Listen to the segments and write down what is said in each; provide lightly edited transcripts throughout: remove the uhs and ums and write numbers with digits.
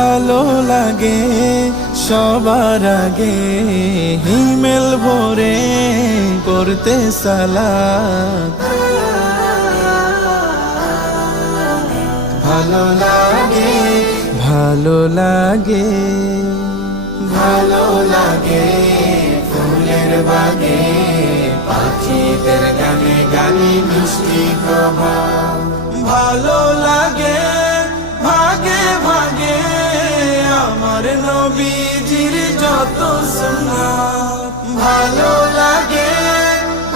ভালো লাগে সবার আগে হিমেল ভরে করতে সালাত। ভালো লাগে ভালো লাগে ভালো লাগে ফুলের বাগে পাখিদের গানে গানে মিষ্টি প্রভাত। ভালো লাগে ভাগে ভাগে আমার নবীজির যত সুন্নাত। ভালো লাগে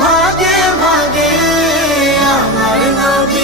ভাগে ভাগে আমার নবী